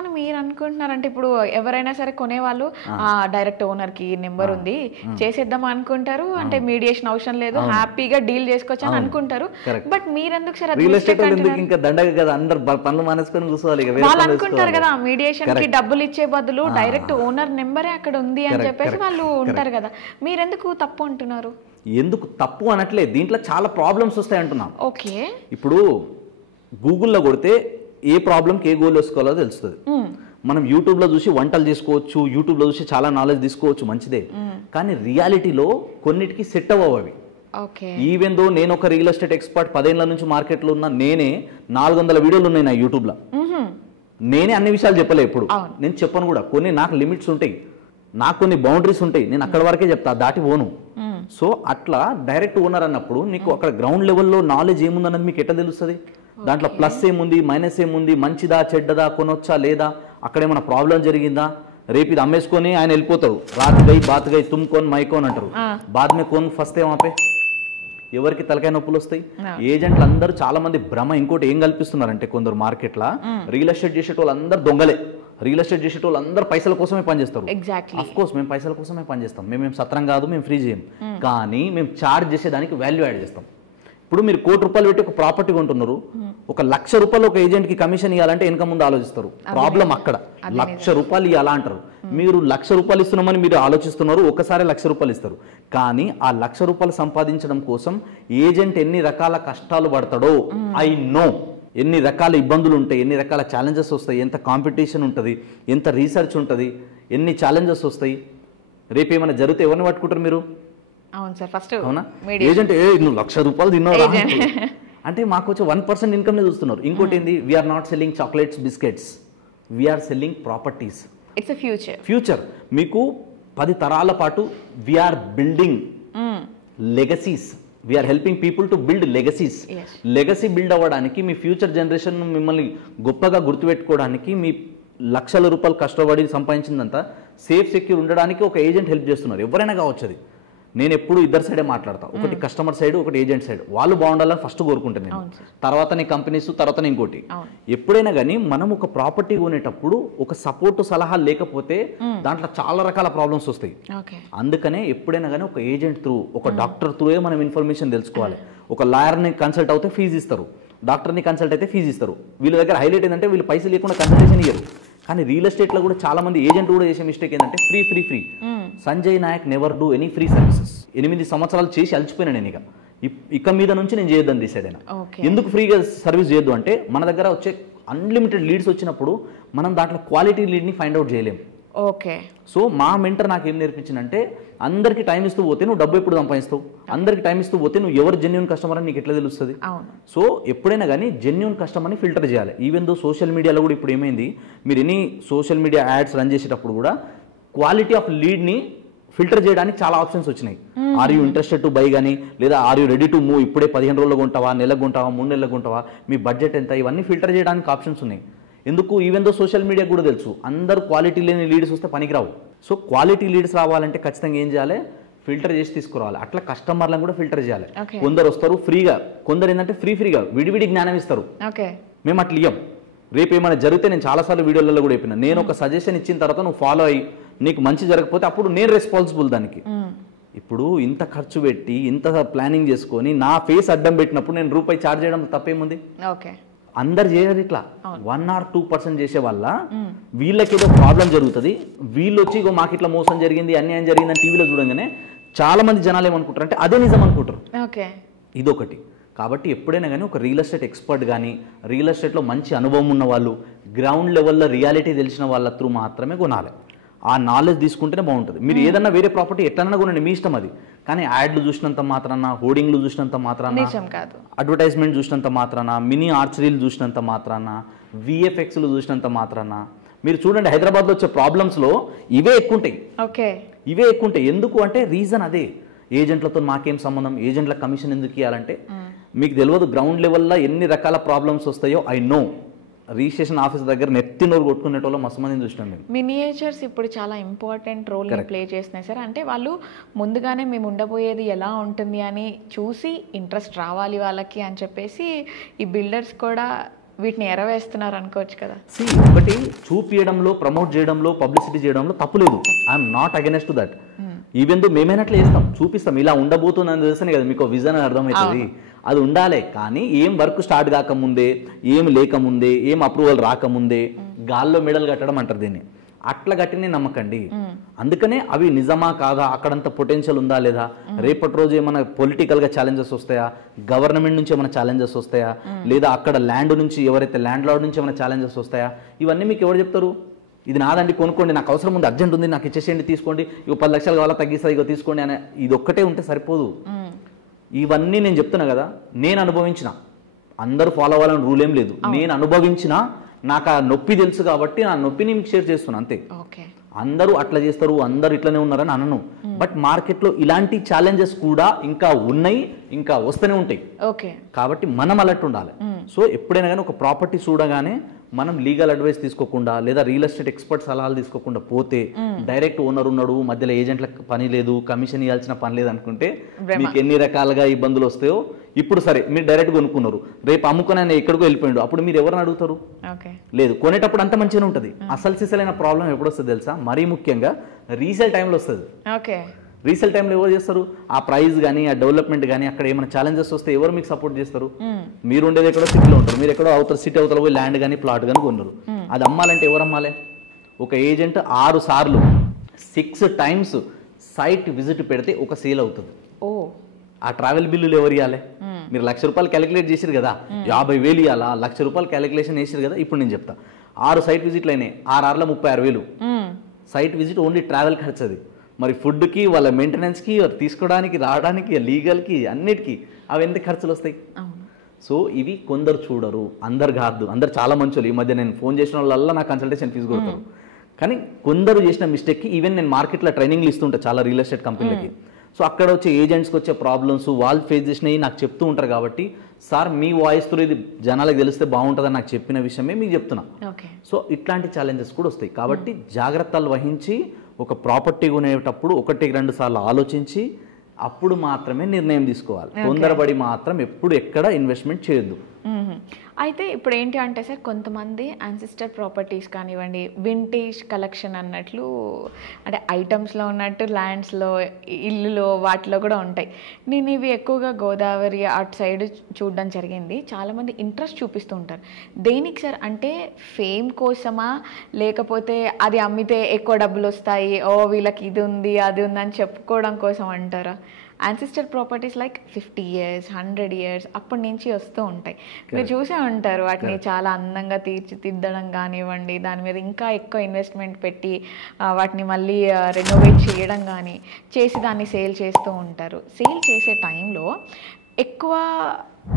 అని మీరు అనుకుంటున్నారంటే ఇప్పుడు ఎవరైనా సరే కొనేవాళ్ళు డైరెక్ట్ ఓనర్ కి నెంబర్ ఉంది చేసేద్దాం అనుకుంటారు, అంటే మీడియేషన్ అవసరం లేదు, హ్యాపీగా డీల్ చేసుకోవచ్చు అని అనుకుంటారు. బట్ మీరెందుకు సార్ రియల్ ఎస్టేట్ ఇంకా దండగ కదా, అందరు పనులు మానేసుకొని కూర్చోవాలి. వాళ్ళు అనుకుంటారు కదా మీడియేషన్ కి డబ్బులు ఇచ్చే బదులు డైరెక్ట్ ఓనర్ నెంబరే అక్కడ ఉంది అని చెప్పేసి వాళ్ళు ఉంటారు కదా, మీరెందుకు తప్పు అంటున్నారు? ఎందుకు తప్పు అనట్లేదు, దీంట్లో చాలా ప్రాబ్లమ్స్ వస్తాయి అంటున్నాం. ఓకే, ఇప్పుడు గూగుల్లో కొడితే ఏ ప్రాబ్లంకి ఏ గోల్ వేసుకోవాలో తెలుస్తుంది. మనం యూట్యూబ్లో చూసి వంటలు చేసుకోవచ్చు, యూట్యూబ్లో చూసి చాలా నాలెడ్జ్ తీసుకోవచ్చు, మంచిదే. కానీ రియాలిటీలో కొన్నిటికి సెట్ అవ్వవు అవి. ఈవెన్ దో నేను ఒక రియల్ ఎస్టేట్ ఎక్స్పర్ట్ 10 ఏళ్ల నుంచి మార్కెట్లో ఉన్న, నేనే 400 వీడియోలు ఉన్నాయి నా యూట్యూబ్లో. నేనే అన్ని విషయాలు చెప్పలే ఎప్పుడు, నేను చెప్పను కూడా. కొన్ని నాకు లిమిట్స్ ఉంటాయి, నాకు కొన్ని బౌండరీస్ ఉంటాయి, నేను అక్కడ వరకే చెప్తా, దాటి పోను. సో అట్లా డైరెక్ట్ ఓనర్ అన్నప్పుడు నీకు అక్కడ గ్రౌండ్ లెవెల్లో నాలెడ్జ్ ఏముందన్నది మీకు ఎట్లా తెలుస్తుంది? దాంట్లో ప్లస్ ఏముంది, మైనస్ ఏముంది, మంచిదా చెడ్డదా, కొనొచ్చా లేదా, అక్కడ ఏమైనా ప్రాబ్లం జరిగిందా, రేపు ఇది అమ్మేసుకొని ఆయన వెళ్ళిపోతాడు. రాత్ గై bath guy Tum cone my cone అంటారు, బాద్ మే కోన్ ఫస్తే వాపే. ఎవరికి తలకాయ నొప్పులు వస్తాయి? ఏజెంట్లు అందరూ చాలా మంది భ్రమ. ఇంకోటి ఏం కల్పిస్తున్నారంటే కొందరు మార్కెట్లో రియల్ ఎస్టేట్ చేసే వాళ్ళందరూ దొంగలే. రియల్ ఎస్టేట్ చేసే వాళ్ళు అందరూ పైసల కోసమే పనిచేస్తారు. అఫ్ కోర్స్ మేము పైసల కోసమే పనిచేస్తాం, మేము సత్రం కాదు, మేము ఫ్రీ చేయం. కానీ మేము ఛార్జ్ చేసేదానికి వాల్యూ యాడ్ చేస్తాం. ఇప్పుడు మీరు ₹1,00,000 పెట్టి ఒక ప్రాపర్టీ కొంటున్నారు, ₹1,00,000 ఒక ఏజెంట్కి కమిషన్ ఇవ్వాలంటే వెనక ముందు ఆలోచిస్తారు. ప్రాబ్లం అక్కడ. ₹1,00,000 ఇవ్వాలా అంటారు, మీరు ₹1,00,000 ఇస్తున్నామని మీరు ఆలోచిస్తున్నారు, ఒకసారి ₹1,00,000 ఇస్తారు. కానీ ఆ ₹1,00,000 సంపాదించడం కోసం ఏజెంట్ ఎన్ని రకాల కష్టాలు పడతాడో ఐ నో. ఎన్ని రకాల ఇబ్బందులు ఉంటాయి, ఎన్ని రకాల ఛాలెంజెస్ వస్తాయి, ఎంత కాంపిటీషన్ ఉంటుంది, ఎంత రీసెర్చ్ ఉంటుంది, ఎన్ని ఛాలెంజెస్ వస్తాయి. రేపు ఏమైనా జరిగితే ఎవరిని పట్టుకుంటారు మీరు? అవునా, ఏజెంట్ నువ్వు ₹1,00,000 తిన్నావు అంటే మాకు వచ్చే 1% ఇన్కమ్ చూస్తున్నారు. ఇంకోటి ఏంది, we are not selling chocolates biscuits, we are selling properties. It's future మీకు 10 తరాల పాటు we are building legacies. We are helping people to build legacies. Legacy build అవ్వడానికి, మీ ఫ్యూచర్ జనరేషన్ మిమ్మల్ని గొప్పగా గుర్తుపెట్టుకోవడానికి, మీ ₹1,00,000 కష్టపడి సంపాదించిందంతా సేఫ్ సెక్యూర్ ఉండడానికి ఒక ఏజెంట్ హెల్ప్ చేస్తున్నారు. ఎవరైనా కావచ్చు. అది నేను ఎప్పుడు ఇద్దరు సైడే మాట్లాడతా, ఒకటి కస్టమర్ సైడ్, ఒకటి ఏజెంట్ సైడ్. వాళ్ళు బాగుండాలని ఫస్ట్ కోరుకుంటాను నేను, తర్వాత నీ కంపెనీస్, తర్వాత ఇంకోటి. ఎప్పుడైనా కానీ మనం ఒక ప్రాపర్టీ కొనేటప్పుడు ఒక సపోర్ట్ సలహా లేకపోతే దాంట్లో చాలా రకాల ప్రాబ్లమ్స్ వస్తాయి. అందుకనే ఎప్పుడైనా కానీ ఒక ఏజెంట్ త్రూ, ఒక డాక్టర్ త్రూయే మనం ఇన్ఫర్మేషన్ తెలుసుకోవాలి. ఒక లాయర్ని కన్సల్ట్ అవుతే ఫీజు ఇస్తారు, డాక్టర్ని కన్సల్ట్ అయితే ఫీజు ఇస్తారు. వీళ్ళ దగ్గర హైలైట్ ఏంటంటే వీళ్ళు పైసలు లేకుండా కన్సల్టేషన్ ఇయ్యరు. కానీ రియల్ ఎస్టేట్లో కూడా చాలా మంది ఏజెంట్ కూడా చేసే మిస్టేక్ ఏంటంటే free free free. Sanjay Nayak never do any free services. 8 సంవత్సరాలు చేసి అలసిపోయినా నేను. ఇక మీద నుంచి నేను చేయొద్దని డిసైడ్ అయినా. ఎందుకు ఫ్రీగా సర్వీస్ చేయొద్దు అంటే, మన దగ్గర వచ్చే అన్లిమిటెడ్ లీడ్స్ వచ్చినప్పుడు మనం దాంట్లో క్వాలిటీ లీడ్ని ఫైండ్ అవుట్ చేయలేము. సో మా మెంటర్ నాకు ఏం నేర్పించిందంటే, అందరికి టైం ఇస్తూ పోతే నువ్వు డబ్బు ఎప్పుడు సంపాదిస్తావు, అందరికి టైం ఇస్తూ పోతే నువ్వు ఎవరు జెన్యూన్ కస్టమర్ అని నీకు ఎట్లా తెలుస్తుంది. సో ఎప్పుడైనా కానీ జెన్యూన్ కస్టమర్ని ఫిల్టర్ చేయాలి. ఈవెన్ దో సోషల్ మీడియాలో కూడా ఇప్పుడు ఏమైంది, మీరు any social media ads run చేసేటప్పుడు కూడా క్వాలిటీ ఆఫ్ లీడ్ని ఫిల్టర్ చేయడానికి చాలా ఆప్షన్స్ వచ్చినాయి. Are you interested to buy కానీ, లేదా are you ready to move, ఇప్పుడే 15 రోజులకు ఉంటావా, నెలకు ఉంటావా, 3 నెలలకు ఉంటావా, మీ బడ్జెట్ ఎంత, ఇవన్నీ ఫిల్టర్ చేయడానికి ఆప్షన్స్ ఉన్నాయి. ఎందుకు, ఈవెన్ దో సోషల్ మీడియా కూడా తెలుసు అందరూ క్వాలిటీ లేని లీడ్స్ వస్తే పనికిరావు. సో క్వాలిటీ లీడ్స్ రావాలంటే ఖచ్చితంగా ఏం చేయాలి, ఫిల్టర్ చేసి తీసుకురావాలి. అట్లా కస్టమర్లను కూడా ఫిల్టర్ చేయాలి. కొందరు వస్తారు ఫ్రీగా, కొందరు ఏంటంటే ఫ్రీగా విడివిడి జ్ఞానం ఇస్తారు. మేము అట్లా ఇయ్యం. రేపు ఏమైనా జరిగితే, నేను చాలాసార్లు వీడియోలలో కూడా చెప్పిన, నేను ఒక సజెషన్ ఇచ్చిన తర్వాత నువ్వు ఫాలో అయ్యి నీకు మంచి జరగకపోతే అప్పుడు నేను రెస్పాన్సిబుల్ దానికి. ఇప్పుడు ఇంత ఖర్చు పెట్టి ఇంత ప్లానింగ్ చేసుకొని నా ఫేస్ అడ్డం పెట్టినప్పుడు నేను రూపాయి ఛార్జ్ చేయడం తప్పేముంది? అందరు చేయరు ఇట్లా. 1 or 2% చేసే వల్ల వీళ్ళకి ఏదో ప్రాబ్లం జరుగుతుంది. వీళ్ళు వచ్చి మాకు ఇట్లా మోసం జరిగింది, అన్యాయం జరిగిందని టీవీలో చూడంగానే చాలా మంది జనాలు ఏమనుకుంటారు అంటే అదే నిజం అనుకుంటారు. ఇదొకటి. కాబట్టి ఎప్పుడైనా కానీ ఒక రియల్ ఎస్టేట్ ఎక్స్పర్ట్ కానీ, రియల్ ఎస్టేట్లో మంచి అనుభవం ఉన్న వాళ్ళు, గ్రౌండ్ లెవెల్లో రియాలిటీ తెలిసిన వాళ్ళ త్రూ మాత్రమే కొనాలి. ఆ నాలెడ్జ్ తీసుకుంటేనే బాగుంటుంది. మీరు ఏదన్నా వేరే ప్రాపర్టీ ఎట్లన్నా కొనండి, మీ ఇష్టం అది. కానీ యాడ్లు చూసినంత మాత్రాన, హోర్డింగ్లు చూసినంత మాత్రాన, అడ్వర్టైజ్మెంట్ చూసినంత మాత్రాన, మినీ ఆర్చరీలు చూసినంత మాత్రాన, విఎఫ్ఎక్స్లు చూసినంత మాత్రాన, మీరు చూడండి హైదరాబాద్లో వచ్చే ప్రాబ్లమ్స్లో ఇవే ఎక్కువ ఉంటాయి. ఎందుకు అంటే రీజన్ అదే. ఏజెంట్లతో మాకేం సంబంధం, ఏజెంట్ల కమిషన్ ఎందుకు ఇవ్వాలంటే మీకు తెలియదు గ్రౌండ్ లెవెల్లో ఎన్ని రకాల ప్రాబ్లమ్స్ వస్తాయో. I know. రిజిస్ట్రేషన్ ఆఫీస్ దగ్గర నెత్తినోరు కొట్టుకునేటోళ్ళు మస్తు మందిని చూసినాం మేము. మినియేచర్స్ ఇప్పుడు చాలా ఇంపార్టెంట్ రోల్ ప్లే చేస్తున్నాయి సార్. అంటే వాళ్ళు ముందుగానే మేము ఉండబోయేది ఎలా ఉంటుంది అని చూసి ఇంట్రెస్ట్ రావాలి వాళ్ళకి అని చెప్పేసి ఈ బిల్డర్స్ కూడా వీటిని ఎరవేస్తున్నారు అనుకోవచ్చు కదా. ఒకటి చూపించడంలో, ప్రమోట్ చేయడంలో, పబ్లిసిటీ చేయడంలో తప్పు లేదు. I'm not against that. Even though మేమైనట్లు చేస్తాం, చూపిస్తాం, ఇలా ఉండబోతుందని తెలిస్తేనే కదా మీకు విజన్ అర్థమవుతుంది. అది ఉండాలి. కానీ ఏం వర్క్ స్టార్ట్ కాకముందే, ఏం లేకముందే, ఏం అప్రూవల్ రాకముందే గాల్లో మెడల్ కట్టడం అంటారు దీన్ని. అట్లా గట్టినే నమ్మకండి. అందుకనే అవి నిజమా కాదా, అక్కడంత పొటెన్షియల్ ఉందా లేదా, రేపటి రోజు ఏమైనా పొలిటికల్గా ఛాలెంజెస్ వస్తాయా, గవర్నమెంట్ నుంచి ఏమైనా ఛాలెంజెస్ వస్తాయా, లేదా అక్కడ ల్యాండ్ నుంచి ఎవరైతే ల్యాండ్ లార్డ్ నుంచి ఏమైనా ఛాలెంజెస్ వస్తాయా, ఇవన్నీ మీకు ఎవరు చెప్తారు? ఇది నాదండి, కొనుక్కోండి, నాకు అవసరం ఉంది, అర్జెంట్ ఉంది, నాకు ఇచ్చేసేయండి, తీసుకోండి, ఇక 10 లక్షలు కావాలా తగ్గిస్తుంది, ఇక తీసుకోండి అనే ఇది ఒక్కటే ఉంటే సరిపోదు. ఇవన్నీ నేను చెప్తున్నా కదా, నేను అనుభవించిన, అందరూ ఫాలో అవ్వాలని రూల్ ఏం లేదు. నేను అనుభవించిన, నాకు ఆ నొప్పి తెలుసు కాబట్టి నా నొప్పిని మీకు షేర్ చేస్తున్నా అంతే. అందరూ అట్లా చేస్తారు, అందరూ ఇట్లనే ఉన్నారని అనను. బట్ మార్కెట్లో ఇలాంటి ఛాలెంజెస్ కూడా ఇంకా ఉన్నాయి, ఇంకా వస్తూనే ఉంటాయి. కాబట్టి మనం అలర్ట్ ఉండాలి. సో ఎప్పుడైనా కానీ ఒక ప్రాపర్టీ చూడగానే మనం లీగల్ అడ్వైస్ తీసుకోకుండా, లేదా రియల్ ఎస్టేట్ ఎక్స్పర్ట్ సలహాలు తీసుకోకుండా పోతే, డైరెక్ట్ ఓనర్ ఉన్నాడు, మధ్యలో ఏజెంట్లకు పని లేదు, కమిషన్ ఇవ్వాల్సిన పని లేదు అనుకుంటే మీకు ఎన్ని రకాలుగా ఇబ్బందులు వస్తాయో. ఇప్పుడు సరే మీరు డైరెక్ట్ కొనుక్కున్నారు, రేపు అమ్ముకొని ఆయన ఎక్కడికో వెళ్ళిపోయాడు, అప్పుడు మీరు ఎవరిని అడుగుతారు? లేదు, కొనేటప్పుడు అంత మంచిగానే ఉంటుంది. అసలు సిసలైన ప్రాబ్లం ఎప్పుడు వస్తుంది తెలుసా? మరీ ముఖ్యంగా రీసేల్ టైంలో వస్తుంది. రీసేల్ టైంలో ఎవరు చేస్తారు? ఆ ప్రైస్ కానీ, ఆ డెవలప్మెంట్ కానీ, అక్కడ ఏమైనా ఛాలెంజెస్ వస్తే ఎవరు మీకు సపోర్ట్ చేస్తారు? మీరు ఉండేది ఎక్కడో సిటీలో ఉంటారు, మీరు ఎక్కడో అవతల సిటీ అవతల పోయి ల్యాండ్ కానీ ప్లాట్ కానీ కొన్నారు. అది అమ్మాలంటే ఎవరు అమ్మాలి? ఒక ఏజెంట్ 6 సార్లు 6 టైమ్స్ సైట్ విజిట్ పెడితే ఒక సేల్ అవుతుంది. ఆ ట్రావెల్ బిల్లులు ఎవరు ఇవ్వాలి? మీరు 1 లక్ష రూపాయలు క్యాలిక్యులేట్ చేసారు కదా, 50,000 ఇవ్వాలా, 1 లక్ష రూపాయలు క్యాలిక్యులేషన్ చేసారు కదా. ఇప్పుడు నేను చెప్తా, 6 సైట్ విజిట్లు అయినాయి, 6 36,000 సైట్ విజిట్ ఓన్లీ ట్రావెల్ ఖర్చు. అది మరి ఫుడ్కి, వాళ్ళ మెయింటెనెన్స్కి, తీసుకోవడానికి, రావడానికి, లీగల్కి, అన్నిటికీ అవి ఎంత ఖర్చులు వస్తాయి? సో ఇవి కొందరు చూడరు, అందరు కాదు, అందరు చాలా మంచోళ్ళు. ఈ మధ్య నేను ఫోన్ చేసిన వాళ్ళల్లా నా కన్సల్టేషన్ ఫీజు కొడతారు. కానీ కొందరు చేసిన మిస్టేక్కి ఈవెన్ నేను మార్కెట్లో ట్రైనింగ్లు ఇస్తుంటా చాలా రియల్ ఎస్టేట్ కంపెనీలకి. సో అక్కడ వచ్చే ఏజెంట్స్కి వచ్చే ప్రాబ్లమ్స్, వాళ్ళు ఫేస్ చేసినవి నాకు చెప్తూ ఉంటారు. కాబట్టి సార్ మీ వాయిస్తో ఇది జనాలకు తెలిస్తే బాగుంటుందని నాకు చెప్పిన విషయమే మీకు చెప్తున్నా. సో ఇట్లాంటి ఛాలెంజెస్ కూడా వస్తాయి. కాబట్టి జాగ్రత్తలు వహించి ఒక ప్రాపర్టీ కొనేటప్పుడు 1-2 సార్లు ఆలోచించి అప్పుడు మాత్రమే నిర్ణయం తీసుకోవాలి. తొందరపడి మాత్రం ఎప్పుడు ఎక్కడ ఇన్వెస్ట్మెంట్ చేయొద్దు. అయితే ఇప్పుడు ఏంటి అంటే సార్, కొంతమంది యాన్సిస్టర్ ప్రాపర్టీస్ కానివ్వండి, వింటేజ్ కలెక్షన్ అన్నట్లు, అంటే ఐటమ్స్లో ఉన్నట్టు ల్యాండ్స్లో, ఇల్లులో, వాటిలో కూడా ఉంటాయి. నేను ఇవి ఎక్కువగా గోదావరి అటు సైడ్ చూడడం జరిగింది. చాలామంది ఇంట్రెస్ట్ చూపిస్తూ ఉంటారు. దేనికి సార్ అంటే ఫేమ్ కోసమా, లేకపోతే అది అమ్మితే ఎక్కువ డబ్బులు వస్తాయి, ఓ వీళ్ళకి ఇది ఉంది అది ఉంది అని చెప్పుకోవడం కోసం అంటారా? Ancestor properties like 50 years 100 years అప్పటి నుంచి వస్తూ ఉంటాయి. మీరు చూసే ఉంటారు వాటిని చాలా అందంగా తీర్చిదిద్దడం కానివ్వండి, దాని మీద ఇంకా ఎక్కువ ఇన్వెస్ట్మెంట్ పెట్టి వాటిని మళ్ళీ రెనోవేట్ చేయడం కానీ చేసి దాన్ని సేల్ చేస్తూ ఉంటారు. సేల్ చేసే టైంలో ఎక్కువ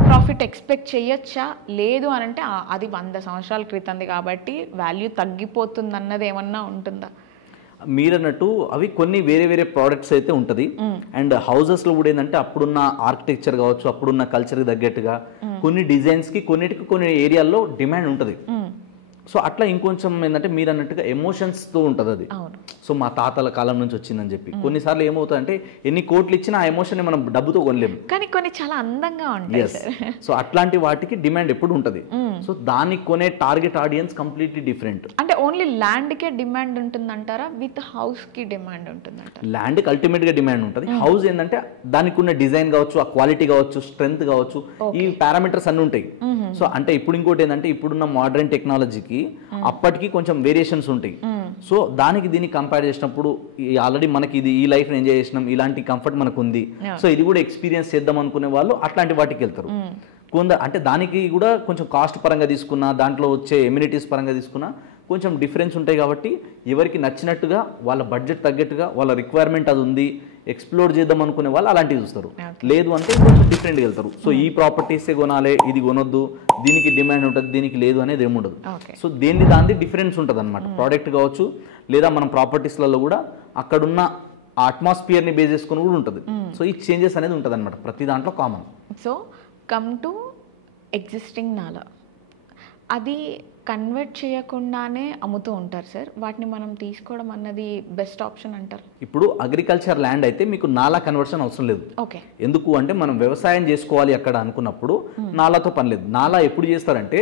ప్రాఫిట్ ఎక్స్పెక్ట్ చేయొచ్చా? లేదు అని అంటే అది 100 సంవత్సరాల క్రితంది కాబట్టి వాల్యూ తగ్గిపోతుంది అన్నది ఏమన్నా ఉంటుందా? మీరన్నట్టు అవి కొన్ని వేరే వేరే ప్రోడక్ట్స్ అయితే ఉంటుంది. అండ్ హౌసెస్లో కూడా ఏంటంటే అప్పుడున్న ఆర్కిటెక్చర్ కావచ్చు, అప్పుడున్న కల్చర్కి తగ్గట్టుగా కొన్ని డిజైన్స్కి, కొన్నిటికి కొన్ని ఏరియాల్లో డిమాండ్ ఉంటుంది. సో అట్లా ఇంకొంచెం ఏంటంటే మీరు అన్నట్టుగా ఎమోషన్స్తో ఉంటుంది అది. సో మా తాతల కాలం నుంచి వచ్చిందని చెప్పి కొన్నిసార్లు ఏమవుతుందంటే ఎన్ని కోట్లు ఇచ్చినా ఆ ఎమోషన్ మనం డబ్బుతో కొనలేము, కానీ కొన్ని చాలా అందంగా ఉంటాయి. సో అట్లాంటి వాటికి డిమాండ్ ఎప్పుడు ఉంటుంది. సో దానికి కొనే టార్గెట్ ఆడియన్స్ కంప్లీట్లీ డిఫరెంట్. అంటే ఓన్లీ ల్యాండ్కే డిమాండ్ ఉంటుందంటారా, విత్ హౌస్కి డిమాండ్ ఉంటుందంటారా? ల్యాండ్కి అల్టిమేట్గా డిమాండ్ ఉంటుంది. హౌస్ ఏంటంటే దానికి ఉన్న డిజైన్ కావచ్చు, ఆ క్వాలిటీ కావచ్చు, స్ట్రెంత్ కావచ్చు, ఈ పారామీటర్స్ అన్నీ ఉంటాయి. సో అంటే ఇప్పుడు ఇంకోటి ఏంటంటే ఇప్పుడున్న మోడర్న్ టెక్నాలజీకి అప్పటికి కొంచెం వేరియేషన్స్ ఉంటాయి. సో దానికి దీనికి కంపేర్ చేసినప్పుడు ఆల్రెడీ మనకి ఇది ఈ లైఫ్ ఎంజాయ్ చేసినాం, ఇలాంటి కంఫర్ట్ మనకు ఉంది, సో ఇది కూడా ఎక్స్పీరియన్స్ చేద్దాం అనుకునే వాళ్ళు అట్లాంటి వాటికి వెళ్తారు. అంటే దానికి కూడా కొంచెం కాస్ట్ పరంగా తీసుకున్నా, దాంట్లో వచ్చే ఎమ్యూనిటీస్ పరంగా తీసుకున్నా కొంచెం డిఫరెన్స్ ఉంటాయి. కాబట్టి ఎవరికి నచ్చినట్టుగా వాళ్ళ బడ్జెట్ తగ్గట్టుగా వాళ్ళ రిక్వైర్మెంట్ అది ఉంది, ఎక్స్ప్లోర్ చేద్దాం అనుకునే వాళ్ళు అలాంటివి చూస్తారు. లేదు అంటే కొంచెం డిఫరెంట్గా వెళ్తారు. సో ఈ ప్రాపర్టీసే కొనాలి, ఇది కొనొద్దు, దీనికి డిమాండ్ ఉంటుంది, దీనికి లేదు అనేది ఏముండదు. సో దేని దాని డిఫరెన్స్ ఉంటుంది అనమాట. ప్రోడక్ట్ కావచ్చు, లేదా మనం ప్రాపర్టీస్లలో కూడా అక్కడున్న అట్మాస్ఫియర్ని బేస్ చేసుకుని కూడా ఉంటుంది. సో ఈ చేంజెస్ అనేది ఉంటుంది అనమాట ప్రతి దాంట్లో common. So come to existing నాలా, అది కన్వర్ట్ చేయకుండానే అమ్ముతూ ఉంటారు సార్. వాటిని మనం తీసుకోవడం అన్నది బెస్ట్ ఆప్షన్ అంటారు. ఇప్పుడు అగ్రికల్చర్ ల్యాండ్ అయితే మీకు నాలా కన్వర్షన్ అవసరం లేదు. ఓకే. ఎందుకు అంటే మనం వ్యవసాయం చేసుకోవాలి అక్కడ అనుకున్నప్పుడు నాలాతో పని లేదు. నాలా ఎప్పుడు చేస్తారంటే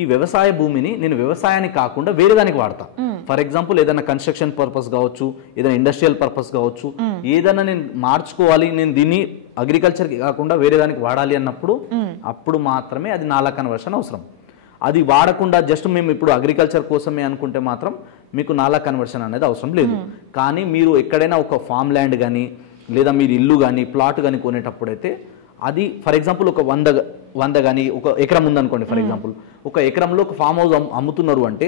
ఈ వ్యవసాయ భూమిని నేను వ్యవసాయానికి కాకుండా వేరే దానికి వాడతా. ఫర్ ఎగ్జాంపుల్ ఏదైనా కన్స్ట్రక్షన్ పర్పస్ కావచ్చు, ఏదైనా ఇండస్ట్రియల్ పర్పస్ కావచ్చు, ఏదైనా నేను మార్చుకోవాలి, నేను దీన్ని అగ్రికల్చర్కి కాకుండా వేరే దానికి వాడాలి అన్నప్పుడు అప్పుడు మాత్రమే అది నాలా కన్వర్షన్ అవసరం. అది వాడకుండా జస్ట్ మేము ఇప్పుడు అగ్రికల్చర్ కోసమే అనుకుంటే మాత్రం మీకు నాలా కన్వర్షన్ అనేది అవసరం లేదు. కానీ మీరు ఎక్కడైనా ఒక ఫామ్ ల్యాండ్ కానీ లేదా మీరు ఇల్లు కానీ ప్లాట్ కానీ కొనేటప్పుడు అయితే అది ఫర్ ఎగ్జాంపుల్ ఒక 100 కానీ ఒక ఎకరం ఉందనుకోండి. ఫర్ ఎగ్జాంపుల్ ఒక ఎకరంలో ఒక ఫామ్ హౌస్ అమ్ముతున్నారు అంటే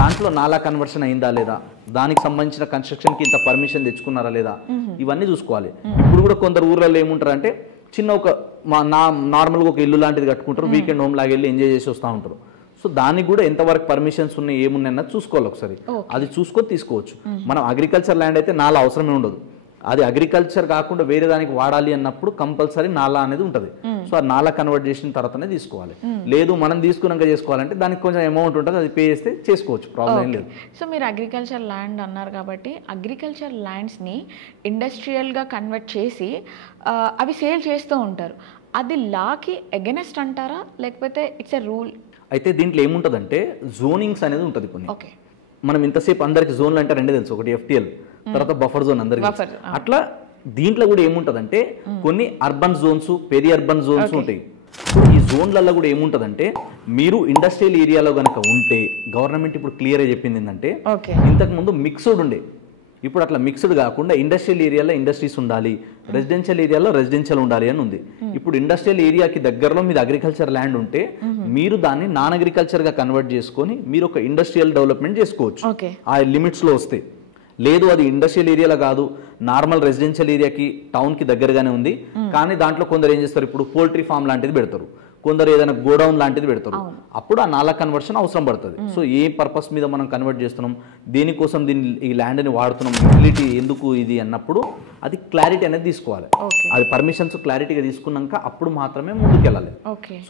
దాంట్లో నాలా కన్వర్షన్ అయిందా లేదా, దానికి సంబంధించిన కన్స్ట్రక్షన్కి ఇంత పర్మిషన్ తెచ్చుకున్నారా లేదా, ఇవన్నీ చూసుకోవాలి. ఇప్పుడు కూడా కొందరు ఊర్లలో ఏముంటారు అంటే చిన్న ఒక నార్మల్గా ఒక ఇల్లు లాంటిది కట్టుకుంటారు, వీకెండ్ హోమ్ లాగా వెళ్ళి ఎంజాయ్ చేసి వస్తూ ఉంటారు. సో దానికి కూడా ఎంతవరకు పర్మిషన్స్ ఉన్నాయి ఏమున్నాయి అన్నది చూసుకోవాలి ఒకసారి. అది చూసుకొని తీసుకోవచ్చు. మనం అగ్రికల్చర్ ల్యాండ్ అయితే నాలా అవసరమే ఉండదు. అది అగ్రికల్చర్ కాకుండా వేరే దానికి వాడాలి అన్నప్పుడు కంపల్సరీ నాలా అనేది ఉంటుంది. సో ఆ నాలా కన్వర్ట్ చేసిన తర్వాతనే తీసుకోవాలి. లేదు మనం తీసుకున్నాక చేసుకోవాలంటే దానికి కొంచెం అమౌంట్ ఉంటుంది, అది పే చేస్తే చేసుకోవచ్చు, ప్రాబ్లం ఏం లేదు. సో మీరు అగ్రికల్చర్ ల్యాండ్ అన్నారు కాబట్టి అగ్రికల్చర్ ల్యాండ్స్ని ఇండస్ట్రియల్గా కన్వర్ట్ చేసి అవి సేల్ చేస్తూ ఉంటారు. అది లాకి ఎగెనెస్ట్ అంటారా లేకపోతే ఇట్స్ ఎ రూల్? అయితే దీంట్లో ఏముంటుందంటే జోనింగ్స్ అనేది ఉంటుంది కొన్ని. ఓకే. మనం ఇంతసేపు అందరికి జోన్లు అంటే రెండే తెలుసు, ఒకటి FTL తర్వాత బఫర్ జోన్ అందరికి. అట్లా దీంట్లో కూడా ఏముంటుందంటే కొన్ని urban zones, peri urban zones ఉంటాయి. సో ఈ జోన్లలో కూడా ఏముంటుందంటే మీరు ఇండస్ట్రియల్ ఏరియాలో కనుక ఉంటే గవర్నమెంట్ ఇప్పుడు క్లియర్గా చెప్పింది ఏంటంటే ఇంతకు ముందు మిక్స్డ్ ఉండే, ఇప్పుడు అట్లా మిక్స్డ్ కాకుండా ఇండస్ట్రియల్ ఏరియాలో ఇండస్ట్రీస్ ఉండాలి, రెసిడెన్షియల్ ఏరియాలో రెసిడెన్షియల్ ఉండాలి అని ఉంది. ఇప్పుడు ఇండస్ట్రియల్ ఏరియాకి దగ్గరలో మీది అగ్రికల్చర్ ల్యాండ్ ఉంటే మీరు దాన్ని నాన్ అగ్రికల్చర్గా కన్వర్ట్ చేసుకొని మీరు ఒక ఇండస్ట్రియల్ డెవలప్మెంట్ చేసుకోవచ్చు ఆ లిమిట్స్లో వస్తే. లేదు అది ఇండస్ట్రియల్ ఏరియాలో కాదు, నార్మల్ రెసిడెన్షియల్ ఏరియాకి టౌన్కి దగ్గరగానే ఉంది, కానీ దాంట్లో కొందరు ఏం చేస్తారు, ఇప్పుడు పోల్ట్రీ ఫామ్ లాంటిది పెడతారు, కొందరు ఏదైనా గోడౌన్ లాంటిది పెడతారు, అప్పుడు ఆ నాలా కన్వర్షన్ అవసరం పడుతుంది. సో ఏ పర్పస్ మీద మనం కన్వర్ట్ చేస్తున్నాం, దేనికోసం ఈ ల్యాండ్ని వాడుతున్నాం, యూటిలిటీ ఎందుకు ఇది అన్నప్పుడు అది క్లారిటీ అనేది తీసుకోవాలి. అది పర్మిషన్స్ క్లారిటీగా తీసుకున్నాక అప్పుడు మాత్రమే ముందుకెళ్ళాలి.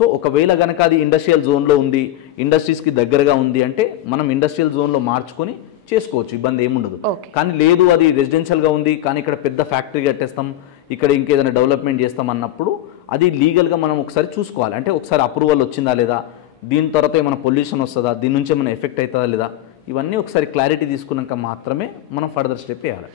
సో ఒకవేళ కనుక అది ఇండస్ట్రియల్ జోన్లో ఉంది, ఇండస్ట్రీస్కి దగ్గరగా ఉంది అంటే మనం ఇండస్ట్రియల్ జోన్లో మార్చుకొని చేసుకోవచ్చు, ఇబ్బంది ఏముండదు. కానీ లేదు అది రెసిడెన్షియల్గా ఉంది కానీ ఇక్కడ పెద్ద ఫ్యాక్టరీ కట్టేస్తాం, ఇక్కడ ఇంకేదైనా డెవలప్మెంట్ చేస్తాం అన్నప్పుడు అది లీగల్గా మనం ఒకసారి చూసుకోవాలి. అంటే ఒకసారి అప్రూవల్ వచ్చిందా లేదా, దీని తర్వాత ఏమైనా పొల్యూషన్ వస్తుందా, దీని నుంచి ఏమైనా ఎఫెక్ట్ అవుతుందా లేదా, ఇవన్నీ ఒకసారి క్లారిటీ తీసుకున్నాక మాత్రమే మనం ఫర్దర్ స్టెప్ వేయాలి.